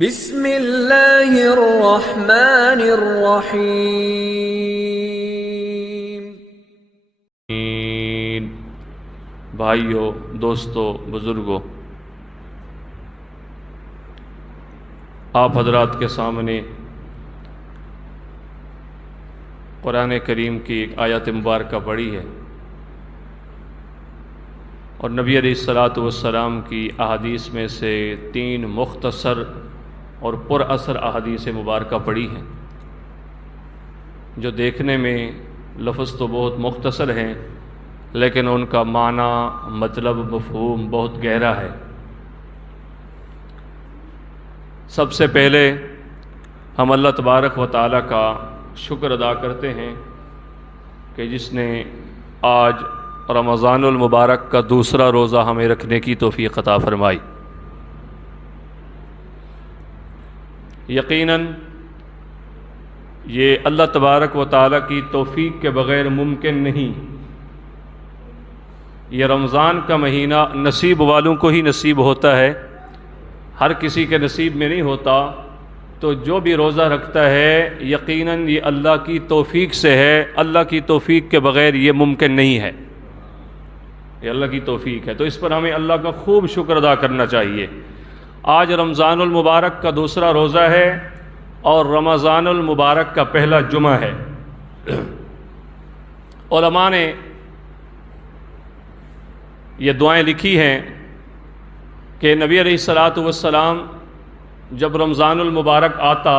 بسم اللہ الرحمن الرحیم۔ بھائیو، دوستو، بزرگو، آپ حضرات کے سامنے قرآن کریم کی ایک آیت مبارکہ پڑھی ہے اور نبی علیہ السلام کی احادیث میں سے 3 مختصر اور پر اثر احادیث مبارکہ پڑھی ہیں، جو دیکھنے میں لفظ تو بہت مختصر ہیں لیکن ان کا معنی، مطلب، مفہوم بہت گہرا ہے۔ سب سے پہلے ہم اللہ تبارک و تعالیٰ کا شکر ادا کرتے ہیں کہ جس نے آج رمضان المبارک کا دوسرا روزہ ہمیں رکھنے کی توفیق عطا فرمائی۔ یقیناً یہ اللہ تبارک و تعالیٰ کی توفیق کے بغیر ممکن نہیں۔ یہ رمضان کا مہینہ نصیب والوں کو ہی نصیب ہوتا ہے، ہر کسی کے نصیب میں نہیں ہوتا۔ تو جو بھی روزہ رکھتا ہے یقیناً یہ اللہ کی توفیق سے ہے، اللہ کی توفیق کے بغیر یہ ممکن نہیں ہے، یہ اللہ کی توفیق ہے۔ تو اس پر ہمیں اللہ کا خوب شکر ادا کرنا چاہیے۔ آج رمضان المبارک کا دوسرا روزہ ہے اور رمضان المبارک کا پہلا جمعہ ہے۔ علماء نے یہ دعائیں لکھی ہیں کہ نبی علیہ السلام جب رمضان المبارک آتا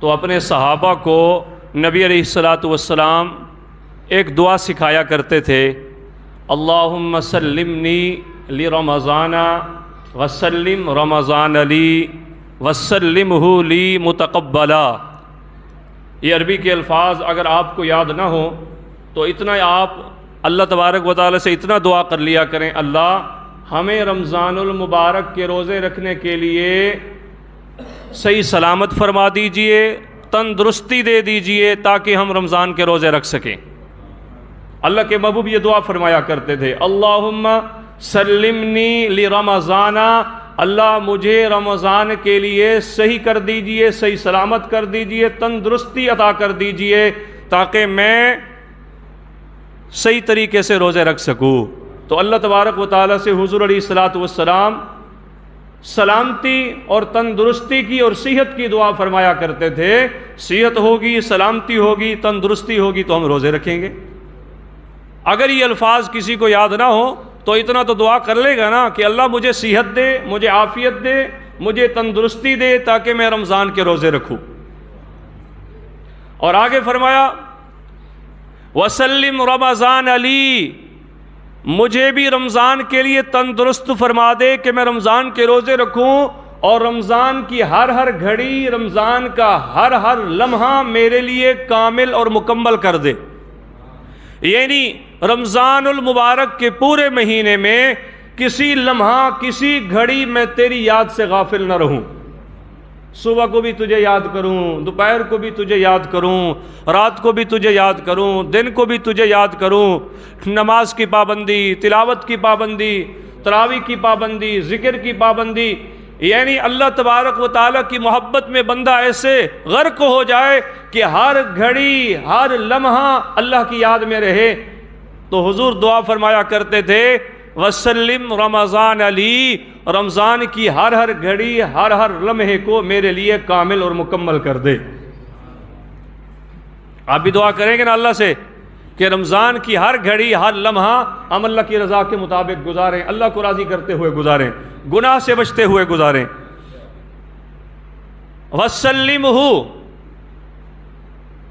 تو اپنے صحابہ کو نبی علیہ السلام ایک دعا سکھایا کرتے تھے، اللہم سلمنی لرمضان وسلم رمضان لی وسلمہ لی متقبلا۔ یہ عربی کے الفاظ اگر آپ کو یاد نہ ہو تو اتنا آپ اللہ تبارک و تعالیٰ سے اتنا دعا کر لیا کریں، اللہ ہمیں رمضان المبارک کے روزے رکھنے کے لیے صحیح سلامت فرما دیجئے، تندرستی دے دیجئے تاکہ ہم رمضان کے روزے رکھ سکیں۔ اللہ کے محبوب یہ دعا فرمایا کرتے تھے، اللہم سلمنی لرمضان، اللہ مجھے رمضان کے لیے صحیح کر دیجئے، صحیح سلامت کر دیجئے، تندرستی عطا کر دیجئے تاکہ میں صحیح طریقے سے روزے رکھ سکوں۔ تو اللہ تبارک و تعالیٰ سے حضور علیہ السلام سلامتی اور تندرستی کی اور صحت کی دعا فرمایا کرتے تھے، صحت ہوگی، سلامتی ہوگی، تندرستی ہوگی تو ہم روزے رکھیں گے۔ اگر یہ الفاظ کسی کو یاد نہ ہو تو اتنا تو دعا کر لے گا نا کہ اللہ مجھے صحت دے، مجھے عافیت دے، مجھے تندرستی دے تاکہ میں رمضان کے روزے رکھوں۔ اور آگے فرمایا وسلم رمضان علی، مجھے بھی رمضان کے لیے تندرست فرما دے کہ میں رمضان کے روزے رکھوں اور رمضان کی ہر گھڑی، رمضان کا ہر لمحہ میرے لیے کامل اور مکمل کر دے۔ یعنی رمضان المبارک کے پورے مہینے میں کسی لمحہ، کسی گھڑی میں تیری یاد سے غافل نہ رہوں۔ صبح کو بھی تجھے یاد کروں، دوپہر کو بھی تجھے یاد کروں، رات کو بھی تجھے یاد کروں، دن کو بھی تجھے یاد کروں۔ نماز کی پابندی، تلاوت کی پابندی، تراویح کی پابندی، ذکر کی پابندی، یعنی اللہ تبارک و تعالیٰ کی محبت میں بندہ ایسے غرق ہو جائے کہ ہر گھڑی، ہر لمحہ اللہ کی یاد میں رہے۔ تو حضور دعا فرمایا کرتے تھے وسلم رمضان علی، رمضان کی ہر گھڑی، ہر لمحے کو میرے لیے کامل اور مکمل کر دے۔ آپ بھی دعا کریں گے نا اللہ سے کہ رمضان کی ہر گھڑی، ہر لمحہ ہم اللہ کی رضا کے مطابق گزاریں، اللہ کو راضی کرتے ہوئے گزاریں، گناہ سے بچتے ہوئے گزاریں۔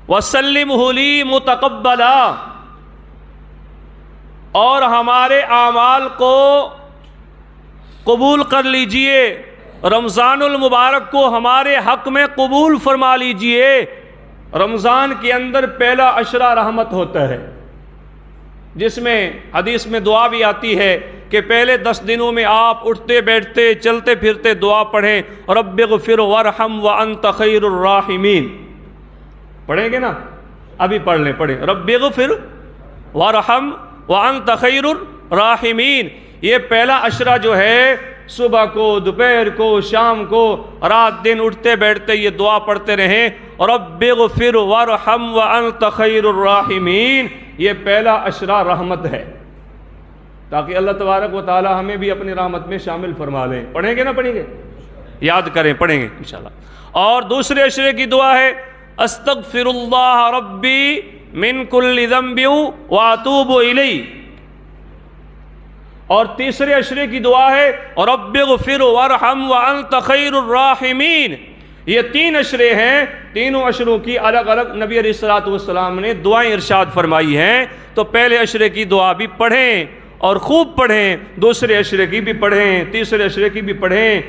وسلمہ لی متقبلا، اور ہمارے اعمال کو قبول کر لیجئے، رمضان المبارک کو ہمارے حق میں قبول فرما لیجئے۔ رمضان کے اندر پہلا عشرہ رحمت ہوتا ہے، جس میں حدیث میں دعا بھی آتی ہے کہ پہلے 10 دنوں میں آپ اٹھتے بیٹھتے چلتے پھرتے دعا پڑھیں، رب اغفر وارحم وانت خیر الراحمین۔ پڑھیں گے نا؟ ابھی پڑھ لیں، پڑھیں رب اغفر وارحم وانت خیر الراحمین۔ یہ پہلا عشرہ جو ہے صبح کو، دوپہر کو، شام کو، رات دن اٹھتے بیٹھتے یہ دعا پڑھتے رہیں، رب اغفر وارحم وانت خیر الراحمین۔ یہ پہلا عشرہ رحمت ہے، تاکہ اللہ تبارک و تعالی ہمیں بھی اپنی رحمت میں شامل فرما لیں۔ پڑھیں گے نہ پڑھیں گے؟ یاد کریں، پڑھیں گے انشاءاللہ۔ اور دوسرے عشرے کی دعا ہے استغفر اللہ ربی من کل ذنب واتوب الیہ، اور تیسرے عشرے کی دعا ہے رب اغفر وارحم وانت خیر الراحمین۔ یہ تین عشرے ہیں، تینوں عشروں کی الگ الگ نبی علیہ الصلوۃ والسلام نے دعائیں ارشاد فرمائی ہیں۔ تو پہلے عشرے کی دعا بھی پڑھیں اور خوب پڑھیں، دوسرے عشرے کی بھی پڑھیں، تیسرے عشرے کی بھی پڑھیں۔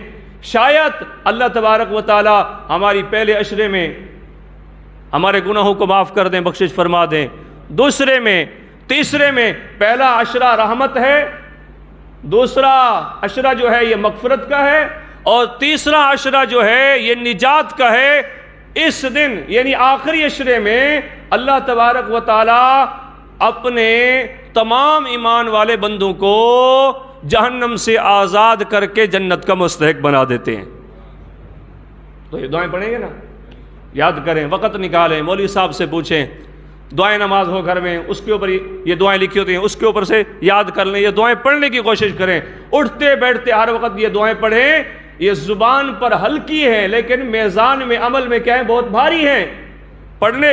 شاید اللہ تبارک و تعالی ہماری پہلے عشرے میں ہمارے گناہوں کو معاف کر دیں، بخشش فرما دیں۔ دوسرے میں، تیسرے میں پہلا عشرہ رحمت ہے، دوسرا عشرہ جو ہے یہ مغفرت کا ہے، اور تیسرا عشرہ جو ہے یہ نجات کا ہے۔ اس دن یعنی آخری عشرے میں اللہ تبارک و تعالی اپنے تمام ایمان والے بندوں کو جہنم سے آزاد کر کے جنت کا مستحق بنا دیتے ہیں۔ تو یہ دعائیں پڑھیں گے نا، یاد کریں، وقت نکالیں، مولوی صاحب سے پوچھیں، دعائیں نماز ہو گھر میں، اس کے اوپر یہ دعائیں لکھی ہوتی ہیں، اس کے اوپر سے یاد کر لیں، یہ دعائیں پڑھنے کی کوشش کریں، اٹھتے بیٹھتے ہر وقت یہ دعائیں پڑھیں۔ یہ زبان پر ہلکی ہے لیکن میزان میں، عمل میں کیا ہے، بہت بھاری ہیں۔ پڑھنے،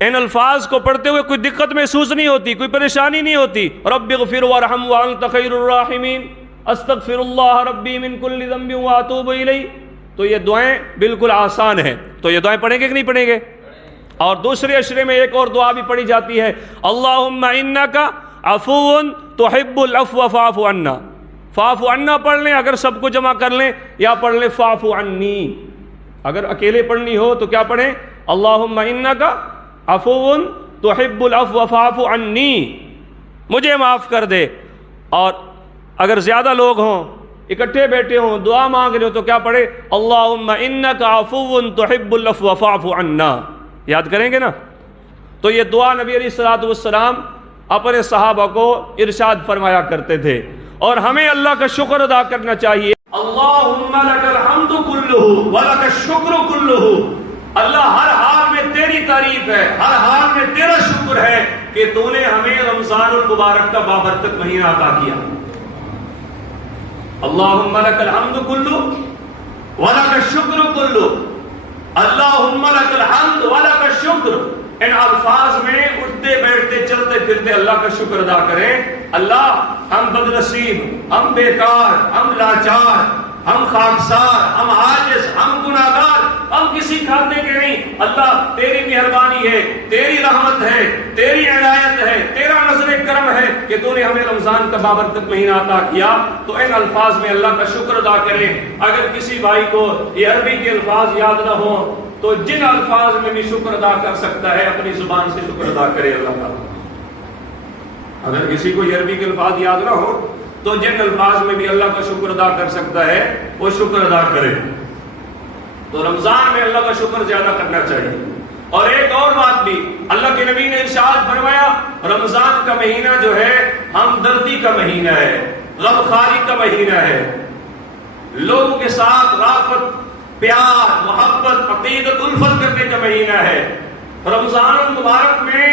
ان الفاظ کو پڑھتے ہوئے کوئی دقت محسوس نہیں ہوتی، کوئی پریشانی نہیں ہوتی۔ رب اغفر وارحم وانت خیر الراحمین، استغفر اللہ ربی من کل ذنب واتوب الیہ۔ تو یہ دعائیں بالکل آسان ہیں۔ تو یہ دعائیں پڑھیں گے کہ نہیں پڑھیں گے؟ اور دوسرے عشرے میں ایک اور دعا بھی پڑھی جاتی ہے، اللہم انک عفو تحب العفو فاعف عنا۔ فاعف عنا پڑھ لیں اگر سب کو جمع کر لیں، یا پڑھ لیں فاعف عنی۔ اگر اکیلے پڑھنی ہو تو کیا پڑھیں؟ اللہم انک عفو تحب العفو فاعف عنی، مجھے معاف کر دے۔ اور اگر زیادہ لوگ ہوں، اکٹھے بیٹھے ہوں، دعا مانگ رہے ہو تو کیا پڑھے؟ اللہم انک عفو تحب العفو فاعف عنا۔ یاد کریں گے نا؟ تو یہ دعا نبی علیہ الصلوۃ والسلام اپنے صحابہ کو ارشاد فرمایا کرتے تھے، اور ہمیں اللہ کا شکر ادا کرنا چاہیے۔ اللہم لک الحمد کلہ ولک الشکر کلہ، اللہ ہر حال میں تیری تعریف ہے، ہر حال میں تیرا شکر ہے کہ تو نے ہمیں رمضان المبارک کا بابرکت مہینہ عطا کیا۔ اللہم لک الحمد کلہ ولک الشکر کلہ، اللہم لک الحمد ولک الشکر۔ ان الفاظ میں اٹھتے بیٹھتے چلتے پھرتے اللہ کا شکر ادا کریں۔ اللہ، ہم بد نصیب، ہم بیکار، ہم لاچار، ہم خاکسار، ہم عاجز، ہم گناہگار، ہم کسی کھاتے کے نہیں۔ اللہ تیری مہربانی ہے، تیری رحمت ہے، تیری عنایت ہے، تیرا نظر کرم ہے کہ تو نے ہمیں رمضان کا بابرکت مہینہ عطا کیا۔ تو ان الفاظ میں اللہ کا شکر ادا کریں۔ اگر کسی بھائی کو یہ عربی کے الفاظ یاد نہ ہوں تو جن الفاظ میں بھی شکر ادا کر سکتا ہے اپنی زبان سے شکر ادا کرے اللہ تعالیٰ۔ اگر کسی کو یہ عربی کے الفاظ یاد نہ ہو تو جن الفاظ میں بھی اللہ کا شکر ادا کر سکتا ہے وہ شکر ادا کرے۔ تو رمضان میں اللہ کا شکر زیادہ کرنا چاہیے۔ اور ایک اور بات بھی، اللہ کے نبی نے ارشاد فرمایا رمضان کا مہینہ جو ہے ہمدردی کا مہینہ ہے، غمخواری کا مہینہ ہے، لوگوں کے ساتھ رافت، پیار، محبت، عقیدت، الفت کرنے کا مہینہ ہے۔ رمضان المبارک میں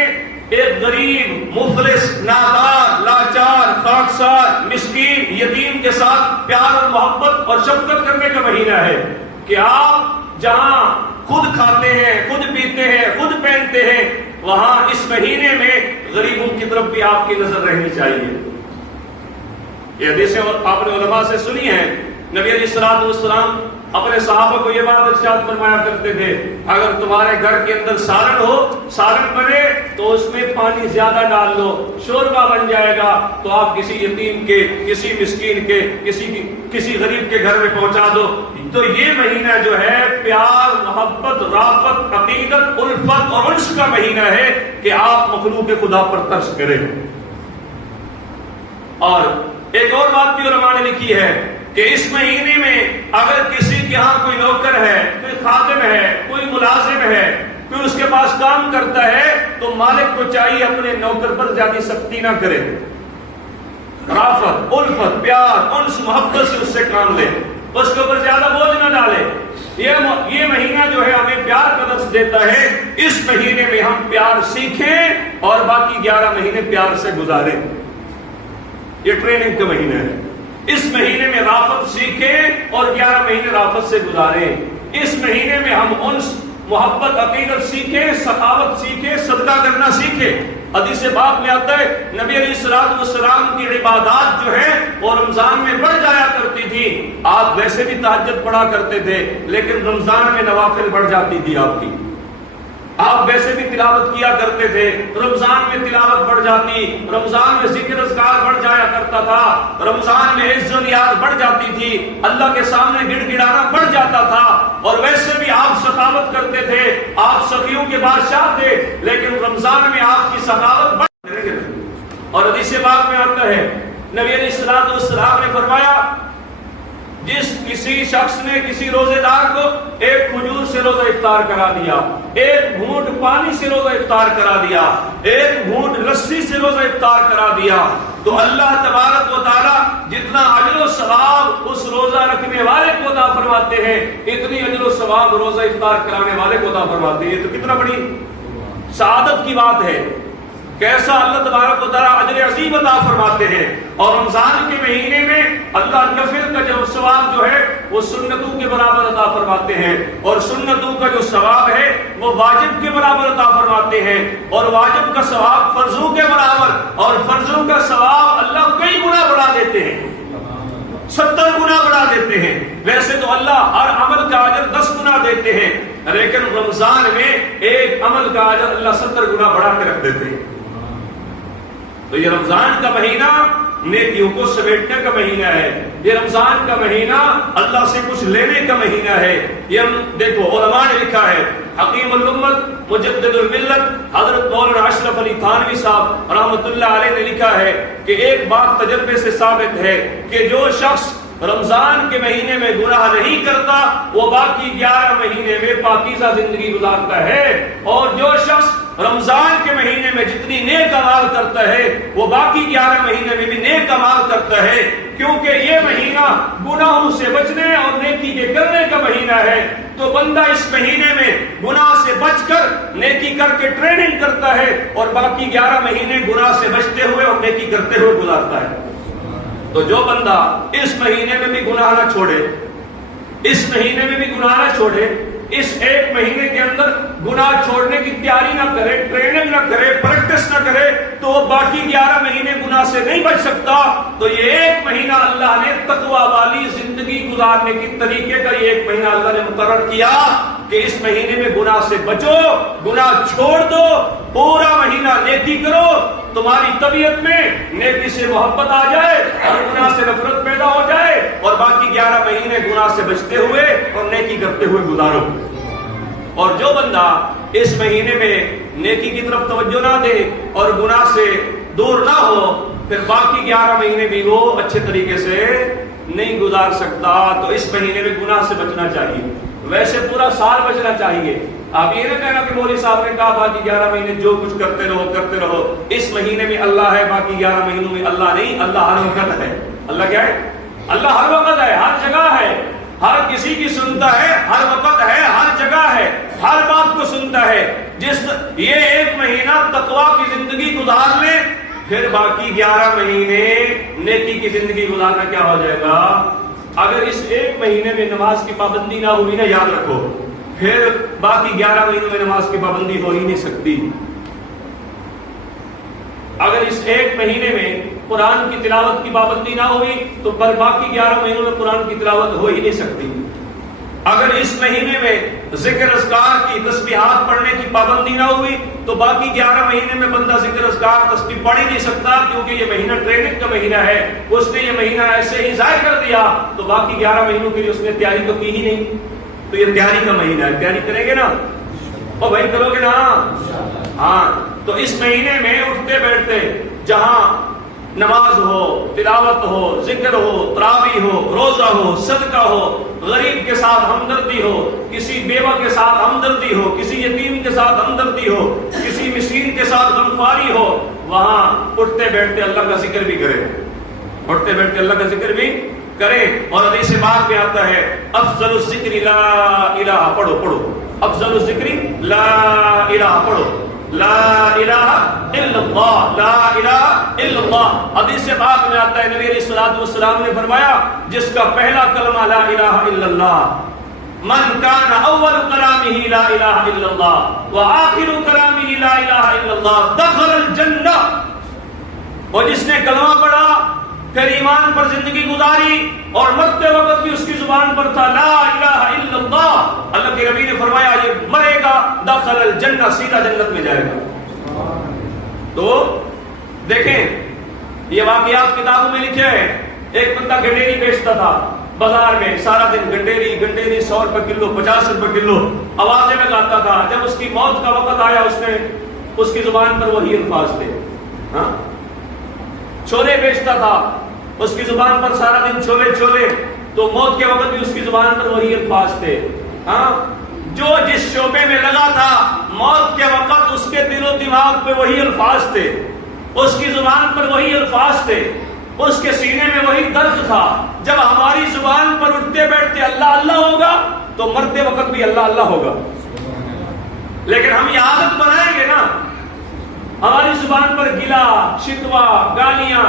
ایک غریب، مفلس، نادار، لاچار، خاکسار، مسکین، یتیم کے ساتھ پیار اور محبت اور شفقت کرنے کا مہینہ ہے کہ آپ جہاں خود کھاتے ہیں، خود پیتے ہیں، خود پہنتے ہیں، وہاں اس مہینے میں غریبوں کی طرف بھی آپ کی نظر رہنی چاہیے۔ یہ حدیثیں آپ نے علماء سے سنی ہیں۔ نبی علیہ الصلوۃ والسلام اپنے صحابہ کو یہ بات ارشاد فرمایا کرتے تھے، اگر تمہارے گھر کے اندر سالن ہو، سالن بنے تو اس میں پانی زیادہ ڈال لو، شوربہ بن جائے گا تو آپ کسی یتیم کے، کسی مسکین کے، کسی غریب کے گھر میں پہنچا دو۔ تو یہ مہینہ جو ہے پیار، محبت، رافت، عقیدت، الفت اور انس کا مہینہ ہے کہ آپ مخلوق خدا پر ترس کریں۔ اور ایک اور بات بھی علماء نے لکھی ہے کہ اس مہینے میں اگر کسی کے ہاں کوئی نوکر ہے، کوئی خادم ہے، کوئی ملازم ہے، کوئی اس کے پاس کام کرتا ہے تو مالک کو چاہیے اپنے نوکر پر زیادہ سختی نہ کرے، رافت، الفت، پیار، انس، محبت سے اس سے کام لے، اس کے اوپر زیادہ بوجھ نہ ڈالے۔ یہ مہینہ جو ہے ہمیں پیار کا درس دیتا ہے، اس مہینے میں ہم پیار سیکھیں اور باقی 11 مہینے پیار سے گزاریں۔ یہ ٹریننگ کا مہینہ ہے۔ اس مہینے میں رافت سیکھیں اور 11 مہینے رافت سے گزاریں۔ اس مہینے میں ہم انس، محبت، عقیدت سیکھیں، سخاوت سیکھیں، صدقہ کرنا سیکھیں۔ حدیث پاک میں آتا ہے نبی علیہ الصلوۃ والسلام کی عبادات جو ہے وہ رمضان میں بڑھ جایا کرتی تھی۔ آپ ویسے بھی تہجد پڑھا کرتے تھے لیکن رمضان میں نوافل بڑھ جاتی تھی آپ کی۔ آپ ویسے بھی تلاوت کیا کرتے تھے، رمضان میں تلاوت بڑھ جاتی، رمضان میں ذکر اذکار بڑھ جایا کرتا تھا، رمضان میں عز و نیاز بڑھ جاتی تھی، اللہ کے سامنے گڑ گڑانا بڑھ جاتا تھا۔ اور ویسے بھی آپ سخاوت کرتے تھے، آپ سخیوں کے بادشاہ تھے، لیکن رمضان میں آپ کی سخاوت بڑھ گئی۔ اور حدیث پاک میں آتا ہے نبی علیہ الصلوۃ والسلام نے فرمایا جس کسی شخص نے کسی روزے دار کو ایک کھجور سے روزہ افطار کرا دیا، ایک گھونٹ پانی سے روزہ افطار کرا دیا، ایک گھونٹ لسی سے روزہ افطار کرا دیا، تو اللہ تبارک و تعالی جتنا اجر و ثواب اس روزہ رکھنے والے کو عطا فرماتے ہیں، اتنی اجر و ثواب روزہ افطار کرانے والے کو عطا فرماتے ہیں۔ یہ تو کتنا بڑی سعادت کی بات ہے، کیسا اللہ تبارک و تعالیٰ اجر عظیم عطا فرماتے ہیں۔ اور رمضان کے مہینے میں اللہ نفل کا جو ثواب جو ہے وہ سنتوں کے برابر عطا فرماتے ہیں، اور سنتوں کا جو ثواب ہے وہ واجب کے برابر عطا فرماتے ہیں، اور واجب کا ثواب فرضوں کے برابر، اور فرضوں کا ثواب اللہ کئی گنا بڑھا دیتے ہیں، 70 گنا بڑھا دیتے ہیں۔ ویسے تو اللہ ہر عمل کا اجر 10 گنا دیتے ہیں، لیکن رمضان میں ایک عمل کا اجر اللہ 70 گنا بڑھا کے رکھ دیتے ہیں۔ تو یہ رمضان کا مہینہ نیکیوں کو سمیٹنے کا مہینہ ہے، یہ رمضان کا مہینہ اللہ سے کچھ لینے کا مہینہ ہے۔ یہ ہم دیکھو علماء نے لکھا ہے، حکیم الامت مجدد الملت حضرت مولانا اشرف علی تھانوی صاحب رحمۃ اللہ علیہ نے لکھا ہے کہ ایک بات تجربے سے ثابت ہے کہ جو شخص رمضان کے مہینے میں گناہ نہیں کرتا وہ باقی 11 مہینے میں پاکیزہ زندگی گزارتا ہے، اور جو شخص رمضان کے مہینے میں جتنی نیک اعمال کرتا ہے وہ باقی 11 مہینے میں بھی نیک اعمال کرتا ہے، کیونکہ یہ مہینہ گناہوں سے بچنے اور نیکی کے کرنے کا مہینہ ہے۔ تو بندہ اس مہینے میں گناہ سے بچ کر نیکی کر کے ٹریننگ کرتا ہے، اور باقی 11 مہینے گناہ سے بچتے ہوئے اور نیکی کرتے ہوئے گزارتا ہے۔ تو جو بندہ اس مہینے میں بھی گناہ نہ چھوڑے، اس مہینے میں بھی گناہ نہ چھوڑے، اس ایک مہینے کے اندر گناہ چھوڑنے کی تیاری نہ کرے، ٹریننگ نہ کرے، پریکٹس نہ کرے، تو وہ باقی 11 مہینے گناہ سے نہیں بچ سکتا۔ تو یہ ایک مہینہ اللہ نے تقوی والی زندگی گزارنے کی طریقے کا یہ ایک مہینہ اللہ نے مقرر کیا کہ اس مہینے میں گناہ سے بچو، گناہ چھوڑ دو، پورا مہینہ نیکی کرو، تمہاری طبیعت میں نیکی سے محبت آ جائے اور گناہ سے نفرت پیدا ہو جائے، اور باقی 11 مہینے گناہ سے بچتے ہوئے اور نیکی کرتے ہوئے گزارو۔ اور جو بندہ اس مہینے میں نیکی کی طرف توجہ نہ دے اور گناہ سے دور نہ ہو، پھر باقی 11 مہینے بھی وہ اچھے طریقے سے نہیں گزار سکتا۔ تو اس مہینے میں گناہ سے بچنا چاہیے، ویسے پورا سال بچنا چاہیے۔ آپ یہ نہ کہنا کہ مولوی صاحب نے کہا باقی 11 مہینے جو کچھ کرتے رہو۔ اس مہینے میں اللہ ہے، باقی 11 مہینوں میں اللہ نہیں۔ اللہ ہر وقت ہے۔ اللہ کیا ہے؟ اللہ ہر وقت ہے، ہر جگہ ہے، ہر کسی کی سنتا ہے، ہر وقت ہے، ہر جگہ ہے، ہر بات کو سنتا ہے۔ یہ ایک مہینہ تقویٰ کی زندگی گزار لے، پھر باقی 11 مہینے نیکی کی زندگی گزارنا کیا ہو جائے گا؟ اگر اس ایک مہینے میں نماز کی پابندی نہ ہوئی نا، یاد رکھو پھر باقی 11 مہینوں میں نماز کی پابندی ہو ہی نہیں سکتی۔ اگر اس ایک مہینے میں قرآن کی تلاوت کی پابندی نہ ہوئی تو پر باقی 11 مہینوں میں قرآن کی تلاوت ہو ہی نہیں سکتی۔ اگر اس مہینے میں ذکر اذکار کی تسبیحات پڑھنے کی پابندی نہ ہوئی تو باقی 11 مہینے میں بندہ ذکر اذکار تسبیح پڑھ ہی نہیں سکتا، کیونکہ یہ مہینہ ٹریننگ کا مہینہ ہے۔ اس نے یہ مہینہ ایسے ہی ضائع کر دیا تو باقی 11 مہینوں کے لیے اس نے تیاری تو کی ہی نہیں۔ تو یہ تیاری کا مہینہ ہے، تیاری کریں گے نا؟ اور بھائی کرو گے نا؟ ہاں۔ تو اس مہینے میں اٹھتے بیٹھتے جہاں نماز ہو، تلاوت ہو، ذکر ہو، تراویح ہو، روزہ ہو، صدقہ ہو، غریب کے ساتھ ہمدردی ہو، کسی بیوہ کے ساتھ ہمدردی ہو، کسی یتیم کے ساتھ ہمدردی ہو، کسی مسکین کے ساتھ غمخواری ہو، وہاں اٹھتے بیٹھتے اللہ کا ذکر بھی کرے، اٹھتے بیٹھتے اللہ کا ذکر بھی کریں. اور حدیث پاک میں آتا ہے افضل الذکر لا الہ، پڑھو پڑھو، افضل الذکر لا الہ، پڑھو لا الہ الا اللہ، لا الہ الا اللہ. حدیث پاک میں آتا ہے نبی علیہ الصلوۃ والسلام نے فرمایا جس کا پہلا کلمہ لا الہ الا اللہ، من کان اول کلامہ لا الہ الا اللہ وآخر کلامہ لا الہ الا اللہ دخل الجنہ. اور جس نے کلمہ پڑھا پھر ایمان پر زندگی گزاری اور مرتے وقت بھی اس کی زبان پر تھا لا الہ الا اللہ، اللہ کے نبی نے فرمایا یہ مرے گا دخل الجنہ، سیدھا جنت میں جائے گا. تو دیکھیں یہ واقعات کتابوں میں لکھے ہیں. ایک بندہ گنڈیری بیچتا تھا بازار میں، سارا دن گنڈیری گنڈیری، 100 روپے کلو، 50 روپے کلو، آوازیں لگاتا تھا. جب اس کی موت کا وقت آیا اس کی زبان پر وہی الفاظ تھے. ہاں چھولے بیچتا تھا، اس کی زبان پر سارا دن چھولے چھولے، تو موت کے وقت بھی اس کی زبان پر وہی الفاظ تھے. ہاں جو جس شعبے میں لگا تھا موت کے وقت اس کے دل و دماغ پہ وہی الفاظ تھے، اس کی زبان پر وہی الفاظ تھے، اس کے سینے میں وہی درد تھا. جب ہماری زبان پر اٹھتے بیٹھتے اللہ اللہ ہوگا تو مرتے وقت بھی اللہ اللہ ہوگا. لیکن ہم یہ عادت بنائیں گے نا، ہماری زبان پر گلا شکوا گالیاں،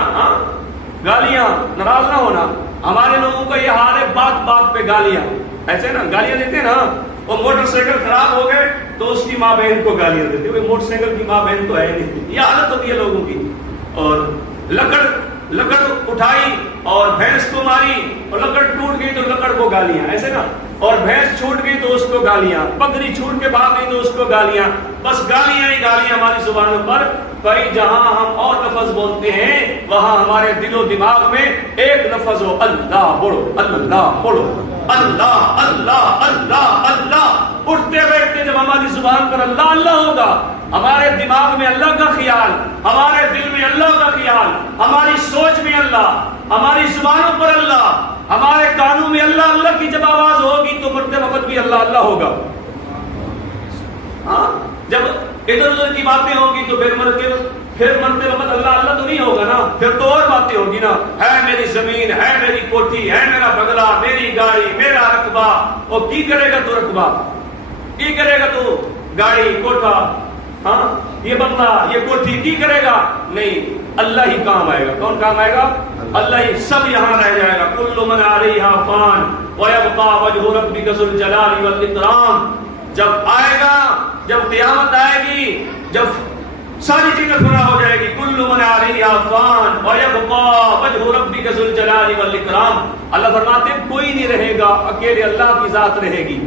گالیاں، ناراض نہ ہونا، ہمارے لوگوں کا یہ حال ہے، بات بات پہ گالیاں، ایسے نا گالیاں دیتے ہیں نا. وہ موٹر سائیکل خراب ہو گئے تو اس کی ماں بہن کو گالیاں دیتے، وہ موٹر سائیکل کی ماں بہن تو ہے نہیں. یہ عادت ہوتی ہے لوگوں کی. اور لکڑ اٹھائی اور بھینس کو ماری اور لکڑ ٹوٹ گئی تو لکڑ کو گالیاں، ایسے نا. اور بھینس چھوٹ گئی تو اس کو گالیاں، بکری چھوٹ کے بھاگ گئی تو اس کو گالیاں. بس گالیاں ہی گالیاں ہماری زبانوں پر. کئی جہاں ہم اور لفظ بولتے ہیں وہاں ہمارے دل و دماغ میں ایک لفظ ہو، اللہ بولو، اللہ بولو، اللہ اللہ اللہ اللہ. اٹھتے بیٹھتے جب ہماری زبان پر اللہ اللہ ہوگا، ہمارے دماغ میں اللہ کا خیال، ہمارے دل میں اللہ کا خیال، ہماری سوچ میں اللہ، ہماری زبانوں پر اللہ، ہمارے کانوں میں اللہ اللہ کی جب آواز ہوگی تو مرتے وقت بھی اللہ اللہ ہوگا. ہاں جب ادھر ادھر کی باتیں ہوگی تو پھر مرتے وقت اللہ اللہ تو نہیں ہوگا نا، پھر تو اور باتیں ہوگی نا. ہے میری زمین، ہے میری کوٹھی، ہے میرا بنگلہ، میری گاڑی، میرا رقبہ. وہ کی کرے گا تو رقبہ، کی کرے گا تو گاڑی کوٹھا، ہاں یہ بنگلہ یہ کوٹھی کی کرے گا؟ نہیں، اللہ ہی کام آئے گا. کون کام آئے گا؟ اللہ ہی. سب یہاں رہ جائے گا. کل من علیہا فان ویبقى وجہ ربک ذو الجلال والاکرام. جب آئے گا، جب قیامت آئے گی، جب ساری چیزیں فنا ہو جائے گی، کل من علیہا فان ویبقى وجہ ربک ذو الجلال والاکرام. اللہ فرماتے ہیں کوئی نہیں رہے گا، اکیلے اللہ کی ذات رہے گی،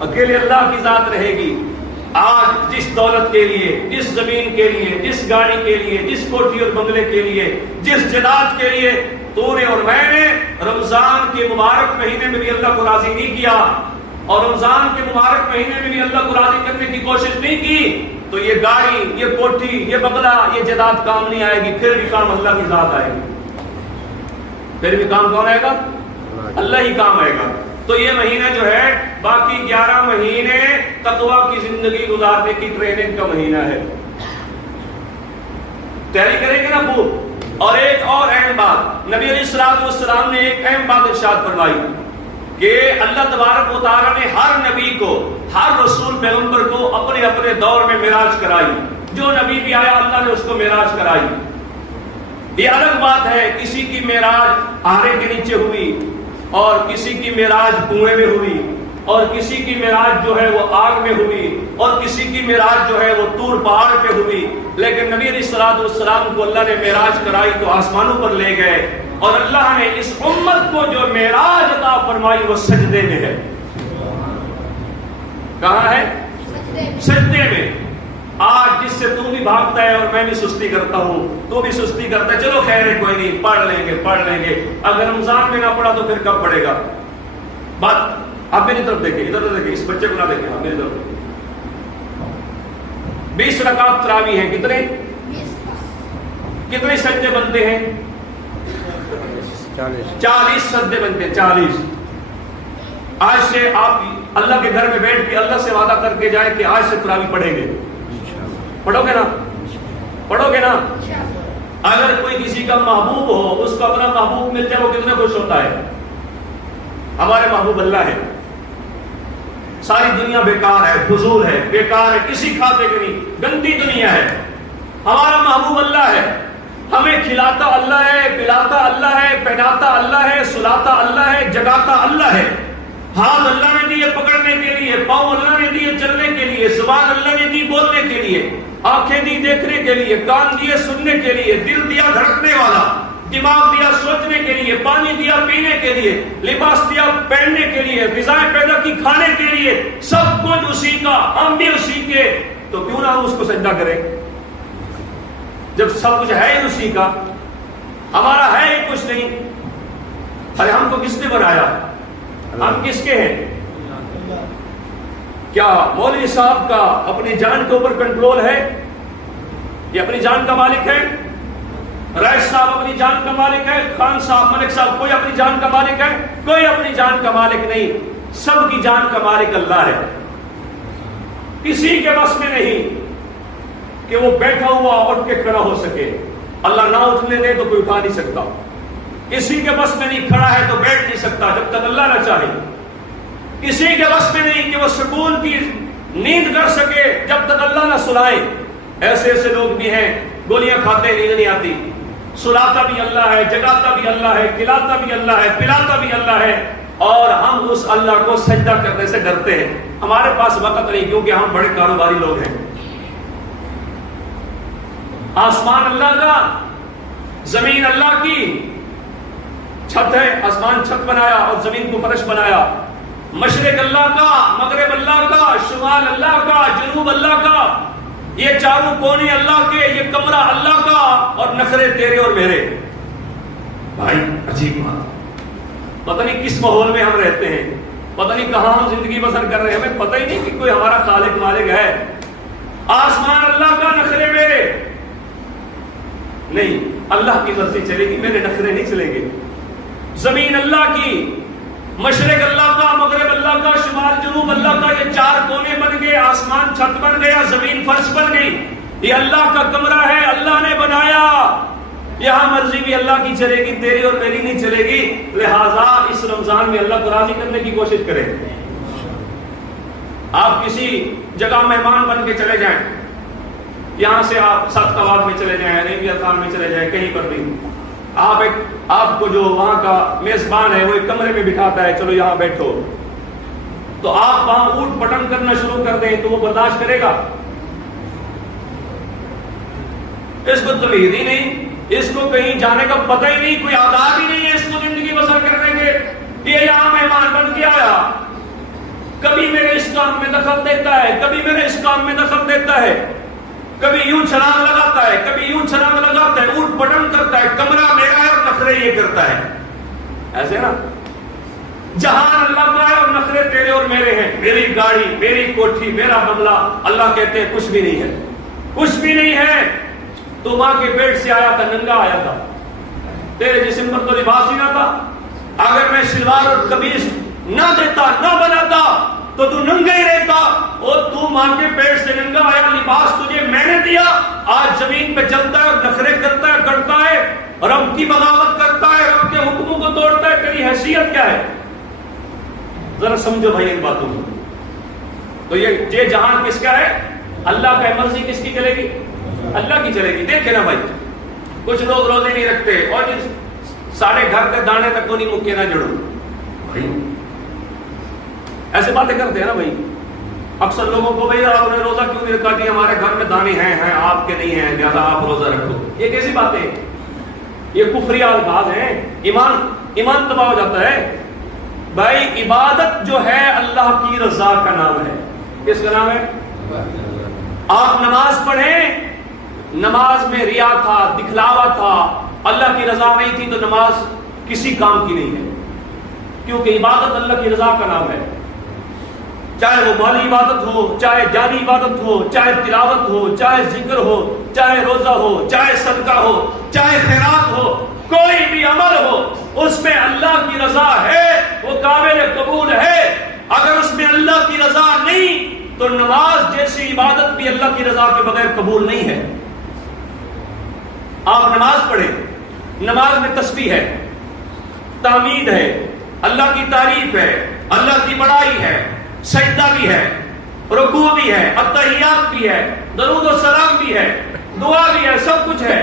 اکیلے اللہ کی ذات رہے گی. آج جس دولت کے لیے، جس زمین کے لیے، جس گاڑی کے لیے، جس کوٹھی اور بنگلے کے لیے، جس جائیداد کے لیے تو نے اور میں نے رمضان کے مبارک مہینے میں بھی اللہ کو راضی نہیں کیا، اور رمضان کے مبارک مہینے میں بھی اللہ کو راضی کرنے کی کوشش نہیں کی، تو یہ گاڑی، یہ کوٹھی، یہ بنگلہ، یہ جائیداد کام نہیں آئے گی. پھر بھی کام اللہ کی ذات آئے گی. پھر بھی کام کون آئے گا؟ اللہ ہی کام آئے گا. تو یہ مہینہ جو ہے، باقی 11 مہینے تقویٰ کی زندگی گزارنے کی ٹریننگ کا مہینہ ہے. تیاری کریں گے نا خوب. اور ایک اور اہم بات، نبی علیہ الصلوۃ والسلام نے ایک اہم بات ارشاد فرمائی کہ اللہ تبارک و تعالیٰ نے ہر نبی کو، ہر رسول پیغمبر کو اپنے اپنے دور میں معراج کرائی. جو نبی بھی آیا اللہ نے اس کو معراج کرائی. یہ الگ بات ہے، کسی کی معراج آرے کے نیچے ہوئی، اور کسی کی معراج کنویں میں ہوئی، اور کسی کی معراج جو ہے وہ آگ میں ہوئی، اور کسی کی معراج جو ہے وہ طور پہاڑ پہ ہوئی. لیکن نبی علیہ الصلوۃ والسلام کو اللہ نے معراج کرائی تو آسمانوں پر لے گئے، اور اللہ نے اس امت کو جو معراج عطا فرمائی وہ سجدے میں ہے. کہاں ہے؟ سجدے میں. آج جس سے تو بھی بھاگتا ہے اور میں بھی سستی کرتا ہوں، تو بھی سستی کرتا ہے، چلو خیر ہے کوئی نہیں، پڑھ لیں گے. اگر رمضان میں نہ پڑھا تو پھر کب پڑھے گا؟ بات آپ میری طرف دیکھیں، ادھر دیکھیں، اس بچے کو نہ دیکھیں، آپ میری طرف دیکھیں. 20 رکعت تراویح ہیں، کتنے سجدے بنتے ہیں؟ 40 سجدے بنتے ہیں. 40. آج سے آپ اللہ کے گھر میں بیٹھ کے اللہ سے وعدہ کر کے جائیں کہ آج سے تراویح پڑھیں گے. پڑھو گے نا؟ اگر کوئی کسی کا محبوب ہو، اس کو اپنا محبوب مل جائے، وہ کتنا خوش ہوتا ہے؟ ہمارے محبوب اللہ ہے. ساری دنیا بیکار ہے، فضول ہے، بیکار ہے، کسی کھاتے کی نہیں، گندی دنیا ہے. ہمارا محبوب اللہ ہے. ہمیں کھلاتا اللہ ہے، پلاتا اللہ ہے، پہناتا اللہ ہے، سلاتا اللہ ہے، جگاتا اللہ ہے. ہاتھ اللہ نے دیے پکڑنے کے لیے، پاؤں اللہ نے دیے چلنے کے لیے، زبان اللہ نے دی بولنے کے لیے، آنکھیں دی دیکھنے کے لیے، کان دیے سننے کے لیے، دل دیا دھڑکنے والا، دماغ دیا سوچنے کے لیے، پانی دیا پینے کے لیے، لباس دیا پہننے کے لیے، غذائیں پیدا کی کھانے کے لیے. سب کچھ اسی کا، ہم بھی اسی کے. تو کیوں نہ ہم اس کو سجدہ کریں جب سب کچھ ہے ہی اسی کا، ہمارا ہے ہی کچھ نہیں. ارے ہم کو کس نے بنایا؟ ہم کس کے ہیں؟ کیا مولوی صاحب کا اپنی جان کے اوپر کنٹرول ہے؟ یہ اپنی جان کا مالک ہے؟ رئیس صاحب اپنی جان کا مالک ہے؟ خان صاحب، ملک صاحب، کوئی اپنی جان کا مالک ہے؟ کوئی اپنی جان کا مالک نہیں. سب کی جان کا مالک اللہ ہے. کسی کے بس میں نہیں کہ وہ بیٹھا ہوا اٹھ کے کھڑا ہو سکے. اللہ نہ اٹھنے دے تو کوئی اٹھا نہیں سکتا. کسی کے بس میں نہیں، کھڑا ہے تو بیٹھ نہیں سکتا جب تک اللہ نہ چاہے. کسی کے بس میں نہیں کہ وہ سکون کی نیند کر سکے جب تک اللہ نہ سلائے. ایسے ایسے لوگ بھی ہیں، گولیاں کھاتے نیند نہیں آتی. سلاتا بھی اللہ ہے، جگاتا بھی اللہ ہے، کھلاتا بھی اللہ ہے، پلاتا بھی اللہ ہے، اور ہم اس اللہ کو سجدہ کرنے سے ڈرتے ہیں. ہمارے پاس وقت نہیں کیونکہ ہم بڑے کاروباری لوگ ہیں. آسمان اللہ کا، زمین اللہ کی. چھت ہے، آسمان چھت بنایا اور زمین کو فرش بنایا. مشرق اللہ کا، مغرب اللہ کا، شمال اللہ کا، جنوب اللہ کا. یہ چاروں کونے اللہ کے، یہ کمرہ اللہ کا، اور نخرے تیرے اور میرے. بھائی عجیب بات، پتہ نہیں کس ماحول میں ہم رہتے ہیں، پتہ نہیں کہاں ہم زندگی بسر کر رہے ہیں. ہمیں پتہ ہی نہیں کہ کوئی ہمارا خالق مالک ہے. آسمان اللہ کا، نخرے میرے. نہیں، اللہ کی مرضی چلے گی، میرے نخرے نہیں چلیں گے. زمین اللہ کی، مشرق اللہ کا، مغرب اللہ کا، شمال جنوب اللہ کا. یہ چار کونے بن گئے، آسمان چھت بن گیا، زمین فرش بن گئی. یہ اللہ کا کمرہ ہے، اللہ نے بنایا. یہاں مرضی بھی اللہ کی چلے گی، تیری اور میری نہیں چلے گی. لہذا اس رمضان میں اللہ کو راضی کرنے کی کوشش کریں. آپ کسی جگہ مہمان بن کے چلے جائیں، یہاں سے آپ سات کباب میں چلے جائیں، عربیہ خان میں چلے جائیں، کہیں پر بھی آپ کو جو وہاں کا میزبان ہے وہ ایک کمرے میں بٹھاتا ہے، چلو یہاں بیٹھو، تو آپ وہاں اوٹ پٹنگ کرنا شروع کر دیں تو وہ برداشت کرے گا؟ اس کو تمیز ہی نہیں، اس کو کہیں جانے کا پتہ ہی نہیں، کوئی آداب ہی نہیں ہے اس کو زندگی بسر کرنے کے. یہ یہاں مہمان بن کے آیا، کبھی میرے اس کام میں دخل دیتا ہے، کبھی میرے اس کام میں دخل دیتا ہے، کبھی یوں چھلانگ لگاتا ہے، کبھی یوں چھلانگ لگاتا ہے، اوٹ پٹنگ کرتا ہے. کمرہ میرا ہے اور نخرے یہ کرتا ہے. ایسے نا، جہان اللہ کا ہے اور نخرے تیرے اور میرے ہیں. میری گاڑی، میری کوٹھی، میرا بنگلہ. اللہ کہتے ہیں کچھ بھی نہیں ہے، کچھ بھی نہیں ہے. تو ماں کے پیٹ سے آیا تھا، ننگا آیا تھا، تیرے جسم پر تو لباس ہی نہ تھا. اگر میں شلوار اور قمیص نہ دیتا، نہ بناتا تو تو ننگا ہی رہتا. اور تو ماں کے پیٹ سے ننگا آیا، لباس تجھے میں نے دیا. آج زمین پہ چلتا ہے، نخرے کرتا ہے، کرتا ہے، رب کی بغاوت کرتا ہے، رب کے حکموں کو توڑتا ہے. تیری حیثیت کیا ہے؟ ذرا سمجھو بھائی ان باتوں کو. تو یہ جہان کس کا ہے؟ اللہ کا. مرضی کس کی چلے گی؟ اللہ کی چلے گی. دیکھے نا بھائی، کچھ لوگ روزے نہیں رکھتے اور سارے گھر کے دانے تک کو نہیں مکے نہ جڑو. بھائی ایسے باتیں کرتے ہیں نا بھائی. اکثر لوگوں کو بھائی آپ نے روزہ کیوں نہیں رکھا؟ کہ ہمارے گھر میں دانے ہیں آپ کے نہیں ہیں، لہٰذا آپ روزہ رکھو. یہ کیسی باتیں ہیں؟ یہ کفری الفاظ ہیں. ایمان تباہ ہو جاتا ہے. بھائی عبادت جو ہے اللہ کی رضا کا نام ہے. کس کا نام ہے؟ آپ نماز پڑھیں، نماز میں ریا تھا، دکھلاوا تھا، اللہ کی رضا نہیں تھی تو نماز کسی کام کی نہیں ہے. کیونکہ عبادت اللہ کی رضا کا نام ہے. چاہے وہ مالی عبادت ہو، چاہے جانی عبادت ہو، چاہے تلاوت ہو، چاہے ذکر ہو، چاہے روزہ ہو، چاہے صدقہ ہو، چاہے خیرات ہو، کوئی بھی عمل ہو، اس میں اللہ کی رضا ہے، وہ قابل قبول ہے. اگر اس میں اللہ کی رضا نہیں تو نماز جیسی عبادت بھی اللہ کی رضا کے بغیر قبول نہیں ہے. آپ نماز پڑھیں، نماز میں تسبیح ہے، تحمید ہے، اللہ کی تعریف ہے، اللہ کی بڑائی ہے، سجدہ بھی ہے، رکوع بھی ہے، التحیات بھی ہے، درود و سلام بھی ہے، دعا بھی ہے، سب کچھ ہے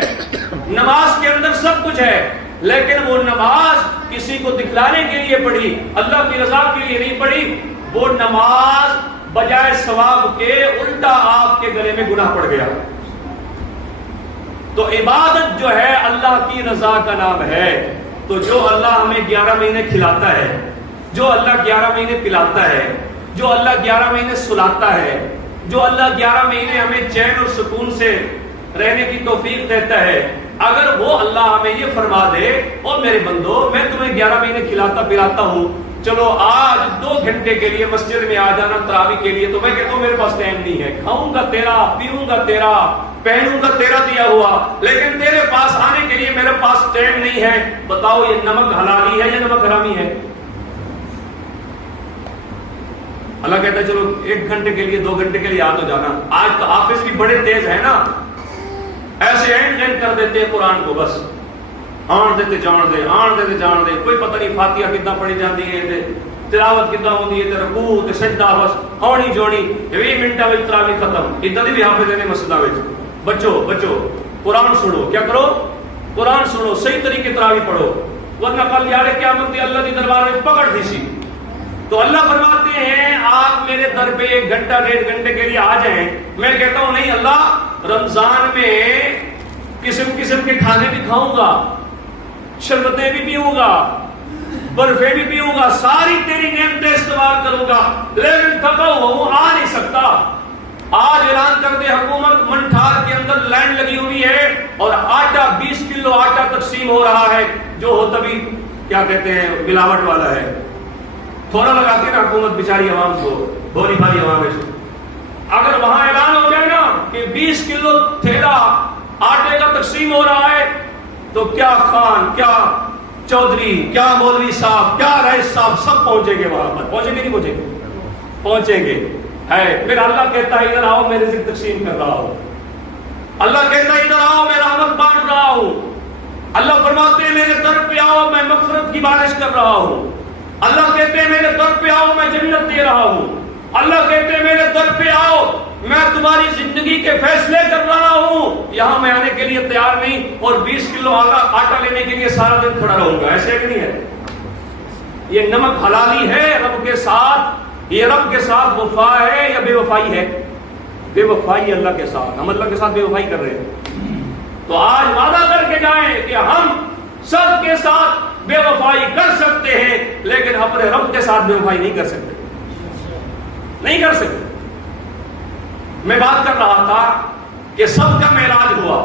نماز کے اندر، سب کچھ ہے. لیکن وہ نماز کسی کو دکھلانے کے لیے پڑھی، اللہ کی رضا کے لیے نہیں پڑھی. وہ نماز بجائے ثواب کے الٹا آپ کے گلے میں گناہ پڑ گیا. تو عبادت جو ہے اللہ کی رضا کا نام ہے. تو جو اللہ ہمیں 11 مہینے کھلاتا ہے، جو اللہ 11 مہینے پلاتا ہے، جو اللہ 11 مہینے سلاتا ہے، جو اللہ 11 مہینے ہمیں چین اور سکون سے رہنے کی توفیق دیتا ہے، اگر وہ اللہ ہمیں یہ فرما دے او میرے بندو میں تمہیں 11 مہینے کھلاتا پلاتا ہوں، چلو آج 2 گھنٹے کے لیے مسجد میں آ جانا تراویح کے لیے، تو میں کہتا ہوں میرے پاس ٹائم نہیں ہے، کھاؤں گا تیرا، پیوں گا تیرا، پہنوں گا تیرا دیا ہوا، لیکن تیرے پاس آنے کے لیے میرے پاس ٹائم نہیں ہے. بتاؤ یہ نمک حلالی ہے یا نمک حرامی ہے؟ اللہ کہتا ہے چلو 1 گھنٹے کے لیے 2 گھنٹے کے لیے آ تو جانا. آج تو حافظ بھی بڑے تیز ہے نا، ایسے اینڈ کر دیتے ہیں قرآن کو، بس آن دیتے جان دے، آن دیتے جان دے، کوئی پتہ نہیں فاتحہ کتنا پڑھی جاتی ہے، تلاوت کتنا ہوتی ہے، رکوع تے سجدہ، بس ہونی جوڑی 20 منٹاں وچ تراویح ختم. ادھر بھی حافظ نے مسجداں وچ بچو قرآن سنو، کیا کرو؟ قرآن سنو، صحیح طریقے تراویح پڑھو، ورنہ کل یار قیامت اللہ دی دربار میں پکڑ دی سی. تو اللہ فرماتے ہیں آپ میرے در پہ 1 گھنٹہ 1.5 گھنٹے کے لیے آ جائیں. میں کہتا ہوں نہیں اللہ، رمضان میں قسم قسم کے کھانے بھی کھاؤں گا، شربتیں بھی پیوں گا، برفے بھی پیوں گا، ساری تیری نعمتیں استعمال کروں گا، لیکن تھکا ہوا ہوں، آ نہیں سکتا. آج اعلان کر دے حکومت منٹھار کے اندر لائن لگی ہوئی ہے اور آٹا 20 کلو آٹا تقسیم ہو رہا ہے، جو ہوتا بھی کیا کہتے ہیں ملاوٹ والا ہے. تھوڑا لگاتی نا حکومت بیچاری عوام کو، بھولی بھاری عوام ہے. اگر وہاں اعلان ہو جائے نا کہ 20 کلو تھیلا آٹے کا تقسیم ہو رہا ہے، تو کیا خان، کیا چودھری، کیا مولوی صاحب، کیا رئیس صاحب سب پہنچیں گے وہاں پر. پہنچیں گے نہیں پہنچیں گے؟ پہنچیں گے. ہے پھر اللہ کہتا ہے ادھر آؤ میں رزق تقسیم کر رہا ہوں. اللہ کہتا ہے ادھر آؤ میں رحمت بانٹ رہا ہوں. اللہ فرماتے ہیں میرے در پہ آؤ میں مغفرت کی بارش کر رہا ہوں. اللہ کہتے ہیں میرے در پہ آؤ میں جنت دے رہا ہوں. اللہ کہتے ہیں میرے در پہ آؤ میں تمہاری زندگی کے فیصلے کر رہا ہوں. یہاں میں آنے کے لیے تیار نہیں اور 20 کلو آٹا لینے کے لیے سارا دن کھڑا رہوں گا. ایسے کہ نہیں ہے؟ یہ نمک حلالی ہے رب کے ساتھ. یہ رب کے ساتھ وفا ہے یا بے وفائی ہے؟ بے وفائی اللہ کے ساتھ. ہم اللہ کے ساتھ بے وفائی کر رہے ہیں. تو آج وعدہ کر کے جائیں کہ ہم سب کے ساتھ بے وفائی کر سکتے ہیں، لیکن اپنے رب کے ساتھ بے وفائی نہیں کر سکتے. نہیں کر سکتے. میں بات کر رہا تھا کہ سب کا معراج ہوا.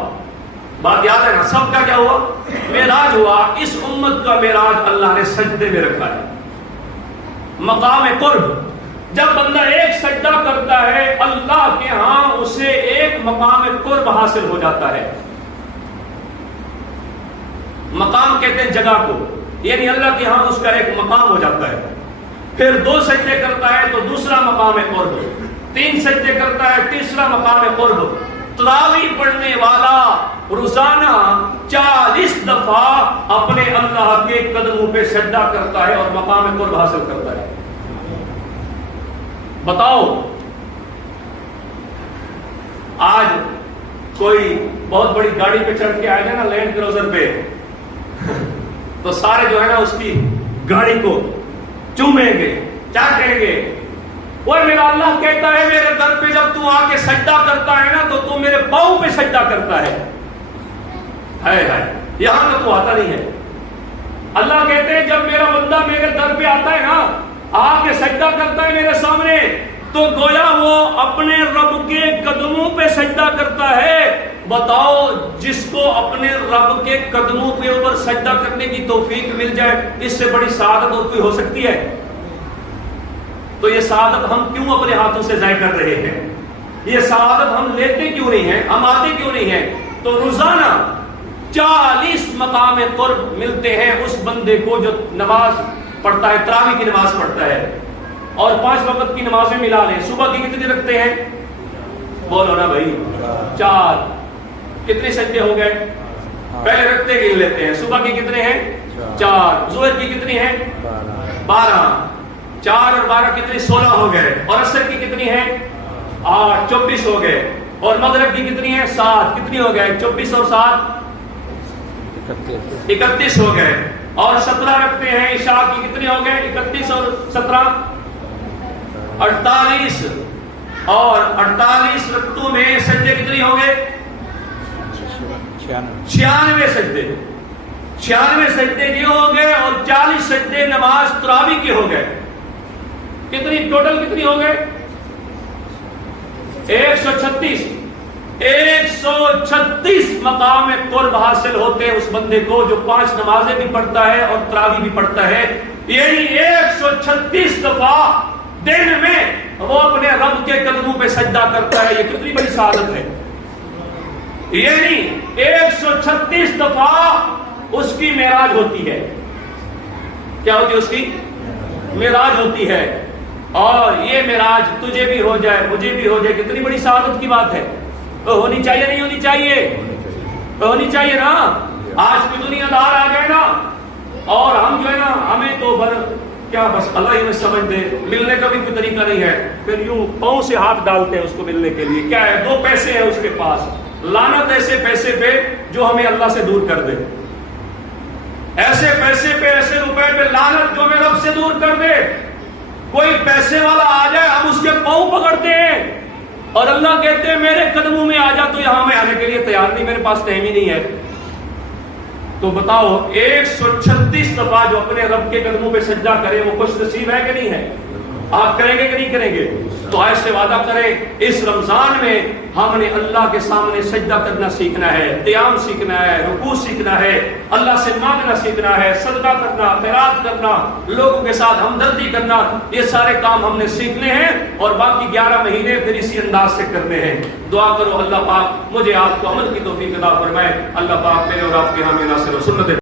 بات یاد ہے نا؟ سب کا کیا ہوا؟ معراج ہوا. اس امت کا معراج اللہ نے سجدے میں رکھا ہے. مقام قرب. جب بندہ ایک سجدہ کرتا ہے اللہ کے ہاں اسے ایک مقام قرب حاصل ہو جاتا ہے. مقام کہتے ہیں جگہ کو، یعنی اللہ کے ہاں اس کا ایک مقام ہو جاتا ہے. پھر 2 سجدے کرتا ہے تو دوسرا مقام قرب، 3 سجدے کرتا ہے تیسرا مقام قرب. تراویح پڑھنے والا روزانہ 40 دفعہ اپنے اللہ کے قدموں پہ سجدہ کرتا ہے اور مقام قرب حاصل کرتا ہے. بتاؤ آج کوئی بہت بڑی گاڑی پہ چڑھ کے آئے گا نا لینڈ کروزر پہ تو سارے جو ہے نا اس کی گاڑی کو چومیں گے، چاٹیں گے. اور میرا اللہ کہتا ہے میرے در پہ جب تو آ کے سجدہ کرتا ہے نا تو تو میرے پاؤں پہ سجدہ کرتا ہے. یہاں تک تو آتا نہیں ہے. اللہ کہتے ہیں جب میرا بندہ میرے در پہ آتا ہے نا، آ کے سجدہ کرتا ہے میرے سامنے، تو گویا وہ اپنے رب کے قدموں پہ سجدہ کرتا ہے. بتاؤ جس کو اپنے رب کے قدموں کے اوپر سجدہ کرنے کی توفیق مل جائے، اس سے بڑی سعادت اور کوئی ہو سکتی ہے؟ تو یہ سعادت ہم کیوں اپنے ہاتھوں سے ضائع کر رہے ہیں؟ یہ سعادت ہم لیتے کیوں نہیں ہیں؟ ہم آتے کیوں نہیں ہیں؟ تو روزانہ 40 مقام قرب ملتے ہیں اس بندے کو جو نماز پڑھتا ہے، تراویح کی نماز پڑھتا ہے اور 5 وقت کی نمازیں ملا لیں. صبح کی کتنی رکھتے ہیں؟ بولو نا بھائی. 4. کتنے سجدے ہو گئے؟ پہلے رکھتے گن لیتے ہیں. صبح کی کتنے ہیں؟ 4. ظہر کی کتنی ہیں؟ 12. 4 اور 12 کتنی؟ 16 ہو گئے. اور عصر کی کتنی ہے؟ 8. 24 ہو گئے. اور مغرب کی کتنی ہے؟ 7. کتنی ہو گئے؟ 24 اور 7 31 ہو گئے. اور 17 رکھتے ہیں. عشاء کی کتنی ہو گئے؟ 31 اور 17 48. اور 48 رکعتوں میں سجدے کتنی ہو گئے؟ 96 سجدے. 96 سجدے یہ ہو گئے. اور 40 سجدے نماز تراویح کے ہو گئے. کتنی ٹوٹل کتنی ہو گئے؟ 136. 136 مقام قرب حاصل ہوتے ہیں اس بندے کو جو 5 نمازیں بھی پڑھتا ہے اور تراویح بھی پڑھتا ہے. یعنی 136 دفعہ دن میں وہ اپنے رب کے قدموں پہ سجدہ کرتا ہے. یہ کتنی بڑی سعادت ہے. یعنی 136 دفعہ اس کی معراج ہوتی ہے. کیا ہوتی ہے؟ اس کی معراج ہوتی ہے. اور یہ معراج تجھے بھی ہو جائے مجھے بھی ہو جائے کتنی بڑی سعادت کی بات ہے. تو ہونی چاہیے نہیں ہونی چاہیے؟ ہونی چاہیے نا. آج بھی دنیا دار آ گئے نا اور ہم جو ہے نا ہمیں تو کیا بس اللہ ہی میں سمجھ دے. ملنے کا بھی کوئی طریقہ نہیں ہے. پھر یوں پاؤں سے ہاتھ ڈالتے ہیں اس کو ملنے کے لیے. کیا ہے؟ 2 پیسے ہیں اس کے پاس. لعنت ایسے پیسے پہ جو ہمیں اللہ سے دور کر دے. ایسے پیسے پہ ایسے روپے پہ لعنت جو ہمیں رب سے دور کر دے. کوئی پیسے والا آ جائے ہم اس کے پاؤں پکڑتے ہیں اور اللہ کہتے ہیں میرے قدموں میں آ جا. تو یہاں میں آنے کے لیے تیار نہیں. میرے پاس ٹائم ہی نہیں ہے. تو بتاؤ 136 دفعہ جو اپنے رب کے قدموں پہ سجدہ کرے وہ خوش نصیب ہے کہ نہیں ہے؟ آپ کریں گے کہ نہیں کریں گے؟ تو ایسے وعدہ کریں اس رمضان میں ہم نے اللہ کے سامنے سجدہ کرنا سیکھنا ہے, قیام سیکھنا ہے, رکوع سیکھنا ہے, اللہ سے مانگنا سیکھنا ہے, صدقہ کرنا, خیرات کرنا, لوگوں کے ساتھ ہمدردی کرنا. یہ سارے کام ہم نے سیکھنے ہیں اور باقی 11 مہینے پھر اسی انداز سے کرنے ہیں. دعا کرو اللہ پاک مجھے آپ کو عمل کی توفیق عطا فرمائے. اللہ پاک میرے اور آپ کے حامی ناصر و سنت